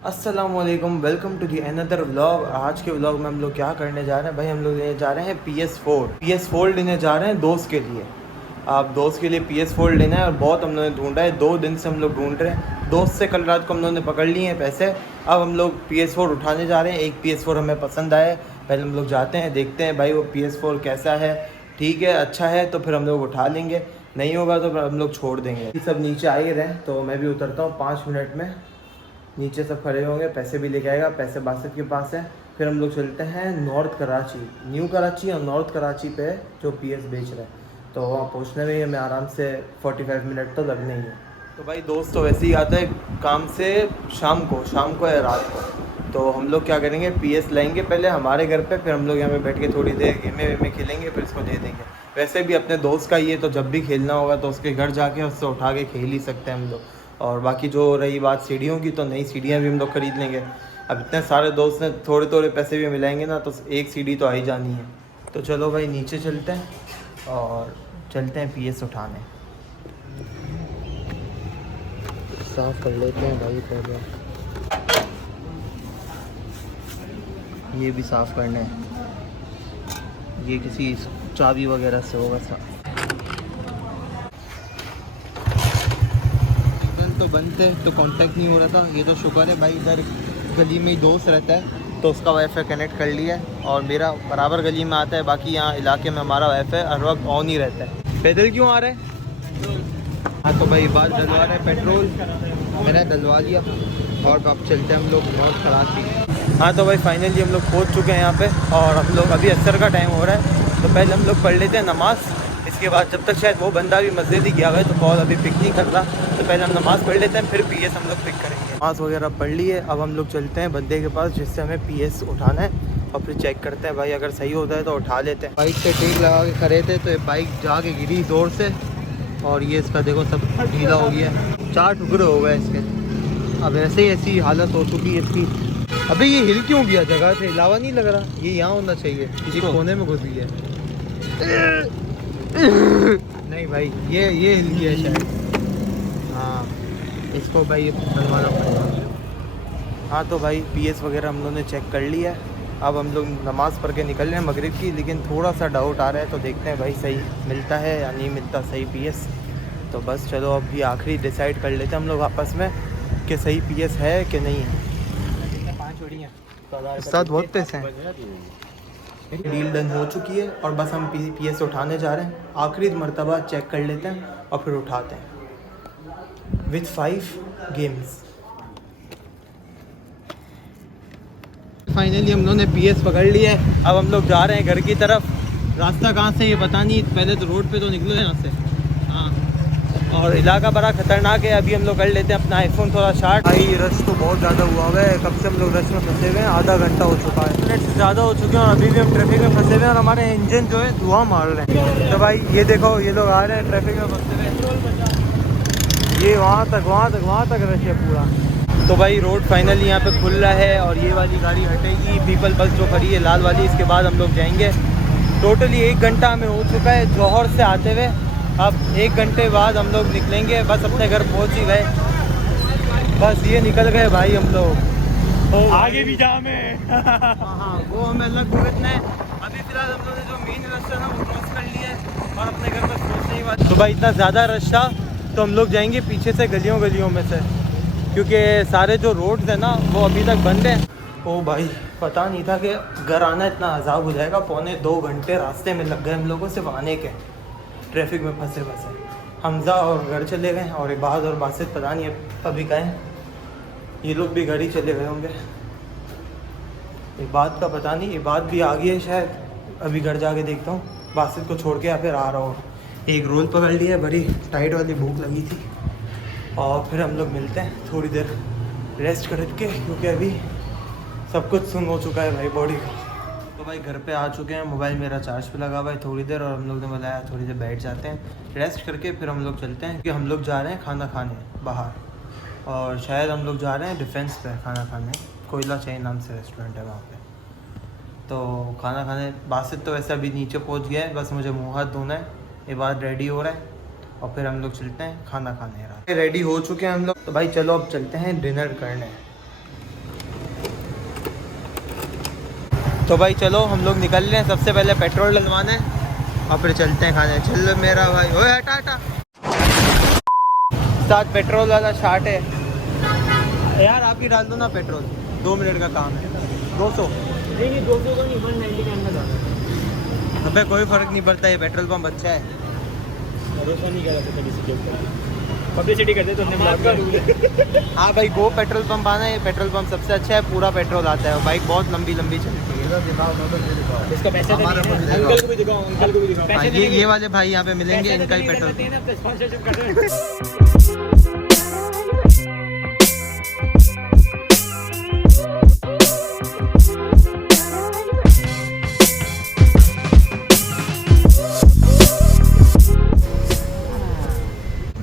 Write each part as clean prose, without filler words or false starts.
अस्सलामुअलैकुम, welcome to the another vlog. आज के व्लॉग में हम लोग क्या करने जा रहे हैं भाई, हम लोग लेने जा रहे हैं PS4 लेने जा रहे हैं दोस्त के लिए। आप दोस्त के लिए PS4 लेना है और बहुत हम लोग ने ढूंढा है, 2 दिन से हम लोग ढूंढ रहे हैं। दोस्त से कल रात को हम लोगों ने पकड़ लिए हैं पैसे। अब हम लोग PS4 उठाने जा रहे हैं। एक PS4 हमें पसंद आया है, पहले हम लोग जाते हैं, देखते हैं भाई वो PS4 कैसा है। ठीक है, अच्छा है तो फिर हम लोग उठा लेंगे, नहीं होगा तो फिर हम लोग छोड़ देंगे। सब नीचे आ ही रहे हैं तो मैं भी उतरता हूँ 5 मिनट में। नीचे सब खड़े होंगे, पैसे भी लेके आएगा, पैसे बासित के पास है। फिर हम लोग चलते हैं नॉर्थ कराची, न्यू कराची और नॉर्थ कराची पे जो PS बेच रहे हैं। तो वहाँ पहुँचने में हमें आराम से 45 मिनट तो लगने ही है। तो भाई दोस्त तो वैसे ही आता है काम से शाम को या रात को। तो हम लोग क्या करेंगे, PS लाएंगे पहले हमारे घर पे, फिर हम लोग यहाँ पे बैठ के थोड़ी देर गेमें खेलेंगे, फिर इसको दे देंगे। वैसे भी अपने दोस्त का ही है तो जब भी खेलना होगा तो उसके घर जाके उससे उठा के खेल ही सकते हैं हम लोग। और बाकी जो रही बात सीढ़ियों की, तो नई सीढ़ियाँ भी हम लोग ख़रीद लेंगे। अब इतने सारे दोस्त ने थोड़े थोड़े पैसे भी मिलाएंगे ना, तो एक सीढ़ी तो आ ही जानी है। तो चलो भाई नीचे चलते हैं और चलते हैं PS उठाने। साफ़ कर लेते हैं भाई पहले, ये भी साफ़ करना है, ये किसी चाबी वगैरह से होगा साफ। तो बनते तो कांटेक्ट नहीं हो रहा था, ये तो शुक्र है भाई इधर गली में ही दोस्त रहता है तो उसका वाईफाई कनेक्ट कर लिया है और मेरा बराबर गली में आता है। बाकी यहाँ इलाके में हमारा वाईफाई हर वक्त ऑन ही रहता है। पैदल क्यों आ रहे हैं? हाँ तो भाई बात डलवा रहे हैं पेट्रोल, मैंने डलवा लिया और अब चलते हैं हम लोग नॉर्थ कराची। हाँ तो भाई फाइनली हम लोग पहुँच चुके हैं यहाँ पे और हम लोग अभी असर का टाइम हो रहा है तो पहले हम लोग पढ़ लेते हैं नमाज़। इसके बाद जब तक शायद वो बंदा भी मस्जिद ही गया हुआ है तो कॉल अभी पिक नहीं कर रहा, तो पहले हम नमाज़ पढ़ लेते हैं, फिर PS हम लोग पिक करेंगे। नमाज़ वगैरह पढ़ ली है, अब हम लोग चलते हैं बंदे के पास जिससे हमें PS उठाना है और फिर चेक करते हैं भाई, अगर सही होता है तो उठा लेते हैं। बाइक से टेक लगा के खड़े थे तो बाइक जाके गिरी ज़ोर से और ये इसका देखो सब ढीला हो गया, 4 टुकड़े हो गए इसके। अब ऐसे ही ऐसी हालत हो चुकी है इसकी। अबे ये हिल क्यों गया, जगह से हिलावा नहीं लग रहा, ये यहाँ होना चाहिए, किसी कोने में घुस गया। नहीं भाई ये हिल गया शायद, हाँ इसको भाई बनवाना पड़ेगा। हाँ तो भाई PS वगैरह हम लोगों ने चेक कर लिया है। अब हम लोग नमाज़ पढ़ के निकल रहे हैं मगरिब की, लेकिन थोड़ा सा डाउट आ रहा है तो देखते हैं भाई सही मिलता है या नहीं मिलता सही PS। तो बस चलो अभी आखिरी डिसाइड कर लेते हैं हम लोग आपस में कि सही PS है कि नहीं है। 5 उड़ियाँ साथ बहुत पैसे हैं। डील डन हो चुकी है और बस हम PS उठाने जा रहे हैं, आखिरी मर्तबा चेक कर लेते हैं और फिर उठाते हैं विथ 5 गेम्स। फाइनली हम लोगों ने PS पकड़ लिया है, अब हम लोग जा रहे हैं घर की तरफ। रास्ता कहाँ से ये पता नहीं, पहले तो रोड पे तो निकलो यहाँ से। हाँ और इलाका बड़ा ख़तरनाक है। अभी हम लोग कर लेते हैं अपना आईफोन थोड़ा शार्ट। भाई रश तो बहुत ज़्यादा हुआ है, कब से हम लोग रश में फंसे हुए हैं, आधा घंटा हो चुका है, मिनट से ज़्यादा हो चुके हैं और अभी भी हम ट्रैफिक में फंसे हुए हैं और हमारे इंजन जो है धुआं मार रहे हैं। तो भाई ये देखो ये लोग आ रहे हैं ट्रैफिक में फंसे हुए, ये वहाँ तक रश है पूरा। तो भाई रोड फाइनली यहाँ पे खुल रहा है और ये वाली गाड़ी हटेगी, पीपल बस जो खड़ी है लाल वाली, इसके बाद हम लोग जाएंगे। टोटली 1 घंटा हमें हो चुका है जौहर से आते हुए, अब 1 घंटे बाद हम लोग निकलेंगे। बस अपने घर पहुँच ही गए, बस ये निकल गए भाई हम लोग। आगे भी जाम है। हाँ वो हमें अलग भुगतना है। अभी फिलहाल हम लोगों ने जो मेन रास्ता ना वो क्रॉस कर लिया है और अपने घर पर पहुँचने ही वाले। तो भाई इतना ज़्यादा रश था तो हम लोग जाएंगे पीछे से गलियों में से, क्योंकि सारे जो रोड्स हैं ना वो अभी तक बंद हैं। ओ भाई पता नहीं था कि घर आना इतना अजाब हो जाएगा, 1.25 घंटे रास्ते में लग गए हम लोगों सिर्फ आने के, ट्रैफिक में फंसे। हमज़ा और घर चले गए और इबाद और बासित पता नहीं अभी गए, ये लोग भी घर ही चले गए होंगे। इबाद का पता नहीं, इबाद भी आ गई है शायद, अभी घर जाके देखता हूँ, बासित को छोड़ के या फिर आ रहा हूँ। एक रोल पकड़ लिया है, बड़ी टाइट वाली भूख लगी थी और फिर हम लोग मिलते हैं थोड़ी देर रेस्ट करके, क्योंकि अभी सब कुछ सुन हो चुका है भाई बॉडी का। तो भाई घर पे आ चुके हैं, मोबाइल मेरा चार्ज पे लगा हुआ है थोड़ी देर और हम लोग ने बताया थोड़ी देर बैठ जाते हैं रेस्ट करके, फिर हम लोग चलते हैं कि हम लोग जा रहे हैं खाना खाने बाहर, और शायद हम लोग जा रहे हैं डिफेंस पे खाना खाने, कोयला चैन नाम से रेस्टोरेंट है वहाँ पे। तो खाना खाने बासित तो वैसे अभी नीचे पहुँच गया है, बस मुझे मुँह हाथ धोना है, ये बात रेडी हो रहा है और फिर हम लोग चलते हैं खाना खाने। रात रेडी हो चुके हैं हम लोग, तो भाई चलो अब चलते हैं डिनर करने। तो भाई चलो हम लोग निकल रहे हैं, सबसे पहले पेट्रोल डलवाना है और फिर चलते हैं खाने। चलो मेरा भाई, ओए हटा हटा, साथ पेट्रोल वाला शार्ट है यार, आप ही डाल दो ना पेट्रोल, 2 मिनट का काम है। 200 नहीं 200 का नहीं, 190 का अंदर जाना। अबे कोई फ़र्क नहीं पड़ता, ये पेट्रोल पंप अच्छा है। भरोसा नहीं करा सकता किसी के ऊपर, पब्लिसिटी करते तो हमने हाँ भाई, गो पेट्रोल पंप आना है, ये पेट्रोल पंप सबसे अच्छा है, पूरा पेट्रोल आता है। बाइक बहुत लंबी लंबी चलती है। इसका पैसे तो नहीं है, अंकल को भी दिखाओ, अंकल को भी दिखाओ। हाँ, ये वाले भाई यहाँ पे मिलेंगे, इनका ही पेट्रोल। स्पॉन्सरशिप कर रहे हैं।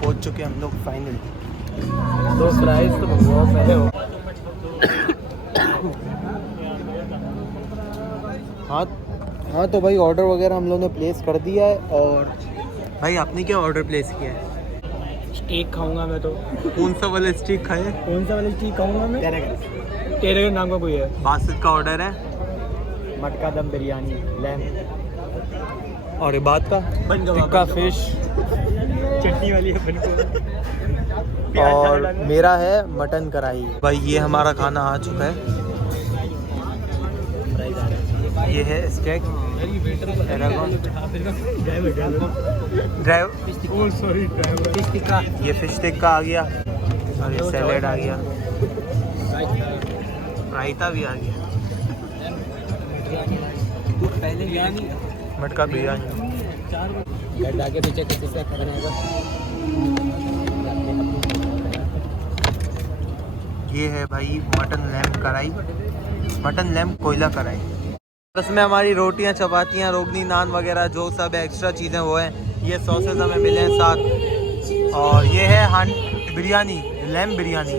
पहुँच चुके हम लोग फाइनली। 2 फ्राइज तो बहुत पहले हो। हाँ तो भाई ऑर्डर वगैरह हम लोग ने प्लेस कर दिया है। और भाई आपने क्या ऑर्डर प्लेस किया है? स्टीक खाऊंगा मैं तो। कौन सा वाला स्टीक खाए? कौन सा वाला स्टीक खाऊंगा मैं? तेरे नाम का कोई है? बासित का ऑर्डर है, मटका दम बिरयानी लैम्प, और ये बात का टिक्का फिश, चटनी वाली है बन और मेरा है मटन कढ़ाई। भाई ये हमारा खाना आ चुका है, ये है स्टेक, ये फिश टिक्का आ गया, और ये सैलेड आ गया, रायता भी आ गया, मटका बिरयानी। आगे पीछे किसी से बनेगा। ये है भाई मटन लैम्प कढ़ाई, मटन लैम्प कोयला कढ़ाई। इसमें हमारी रोटियां, चपातियां, रोगनी, नान वगैरह जो सब एक्स्ट्रा चीज़ें वो हैं। ये सॉसेस हमें मिले हैं साथ, और ये है बिरयानी, लैम्प बिरयानी।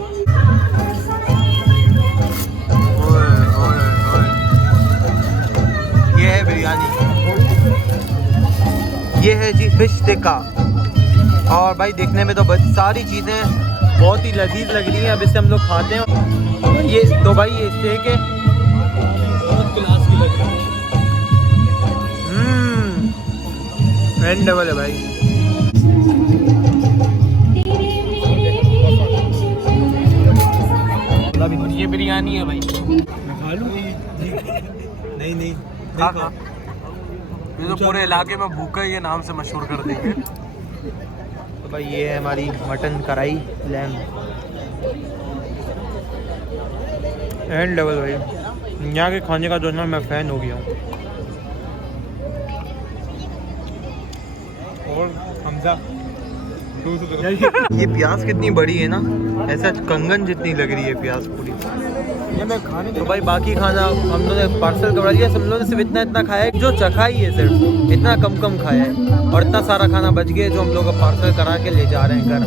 ये है बिरयानी, ये है जी फिश टिक्का। और भाई देखने में तो सारी चीज़ें बहुत ही लजीज लग रही हैं। अब इसे हम लोग खाते हैं। ये तो भाई ये स्टेक है, बहुत क्लास की लग रही है। एंड डबल है भाई। ये बिरयानी है भाई, खा लूं? नहीं खा। ये तो पूरे इलाके में भूखा ये नाम से मशहूर कर देंगे। तो भाई ये है हमारी मटन कढ़ाई लैम्प, एंड लेवल भाई। यहाँ के खाने का जो ना मैं फ़ैन हो गया हूँ। और हमजा ये प्याज कितनी बड़ी है ना, ऐसा कंगन जितनी लग रही है प्याज पूरी। ये मैं खाने तो भाई बाकी खाना हम लोगों ने पार्सल करवा दिया। सब लोगों ने सिर्फ इतना खाया है, जो चखा ही है, सिर्फ इतना कम खाया है, और इतना सारा खाना बच गया जो हम लोग पार्सल करा के ले जा रहे हैं घर।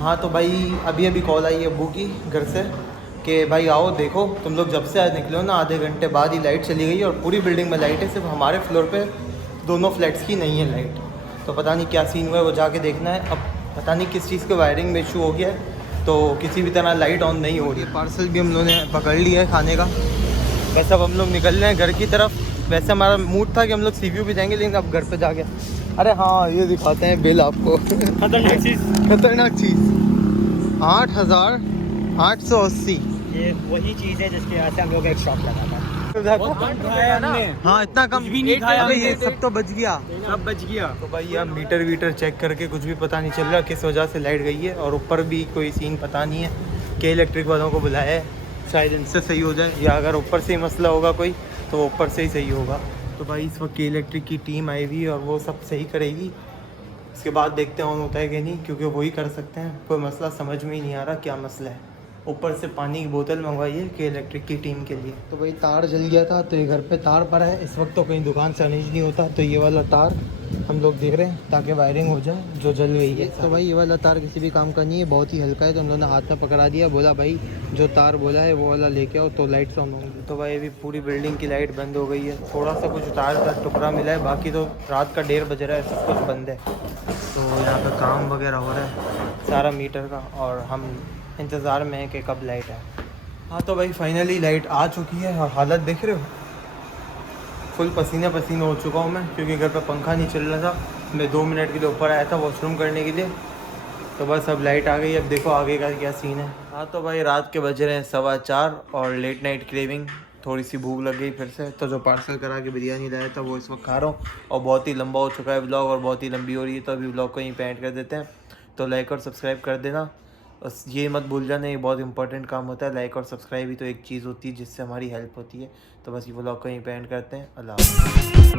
हाँ तो भाई अभी कॉल आई है अब्बू की घर से कि भाई आओ देखो, तुम लोग जब से आज निकले हो ना, आधे घंटे बाद ही लाइट चली गई और पूरी बिल्डिंग में लाइट है, सिर्फ हमारे फ्लोर पे दोनों फ्लैट्स की नहीं है लाइट। तो पता नहीं क्या सीन हुआ है, वो जाके देखना है। अब पता नहीं किस चीज़ के वायरिंग में इशू हो गया है, तो किसी भी तरह लाइट ऑन नहीं हो रही है। पार्सल भी हम लोगों ने पकड़ लिया है खाने का। बस अब हम लोग निकल रहे हैं घर की तरफ। वैसे हमारा मूड था कि हम लोग सीव्यू भी जाएंगे, लेकिन अब घर पे जाके अरे हाँ ये दिखाते हैं बिल आपको। खतरनाक चीज़ 8,880। ये वही चीज़ है जिसके वजह से हम लोग एक शॉप लगा था। हाँ इतना कम भी नहीं खाया अबे ये सब तो बच गया, सब बच गया। तो भाई अब मीटर वीटर चेक करके कुछ भी पता नहीं चल रहा किस वजह से लाइट गई है। और ऊपर भी कोई सीन पता नहीं है कि इलेक्ट्रिक वालों को बुलाया है, शायद इनसे सही हो जाए, या अगर ऊपर से ही मसला होगा कोई तो वो ऊपर से ही सही होगा। तो भाई इस वक्त के इलेक्ट्रिक की टीम आई हुई है और वो सब सही करेगी। उसके बाद देखते हैं ऑन होता है कि नहीं, क्योंकि वही कर सकते हैं। कोई मसला समझ में ही नहीं आ रहा क्या मसला है। ऊपर से पानी की बोतल मंगवाई है कि इलेक्ट्रिक की टीम के लिए। तो भाई तार जल गया था, तो ये घर पे तार पड़ा है इस वक्त, तो कहीं दुकान से अरेंज नहीं होता, तो ये वाला तार हम लोग देख रहे हैं ताकि वायरिंग हो जाए जो जल गई है। तो भाई ये वाला तार किसी भी काम का नहीं है, बहुत ही हल्का है, तो हम लोगों ने हाथ में पकड़ा दिया, बोला भाई जो तार बोला है वो वाला लेके आओ तो लाइट ऑन होंगी। तो भाई अभी पूरी बिल्डिंग की लाइट बंद हो गई है। थोड़ा सा कुछ तार का टुकड़ा मिला है, बाकी तो रात का 1:30 बज रहा है, सब कुछ बंद है। तो यहाँ पर काम वगैरह हो रहा है सारा मीटर का, और हम इंतज़ार में है कि कब लाइट है। हाँ तो भाई फाइनली लाइट आ चुकी है और हालत देख रहे हो, फुल पसीने पसीने हो चुका हूँ मैं, क्योंकि घर पे पंखा नहीं चल रहा था। मैं 2 मिनट के लिए ऊपर आया था वॉशरूम करने के लिए, तो बस अब लाइट आ गई। अब देखो आगे का क्या सीन है। हाँ तो भाई रात के बज रहे हैं 4:15 और लेट नाइट क्रेविंग, थोड़ी सी भूख लग गई फिर से, तो जो पार्सल करा के बिरयानी लाया था वो इस वक्त खा रहा हूँ। और बहुत ही लंबा हो चुका है व्लॉग और बहुत ही लंबी हो रही है, तो अभी व्लॉग को यहीं पे एंड कर देते हैं। तो लाइक और सब्सक्राइब कर देना, बस ये मत भूल जाना, ये बहुत इंपॉर्टेंट काम होता है। लाइक और सब्सक्राइब ही तो एक चीज़ होती है जिससे हमारी हेल्प होती है। तो बस ये व्लॉग को यहीं पे एंड करते हैं। अल्लाह हाफ़िज़।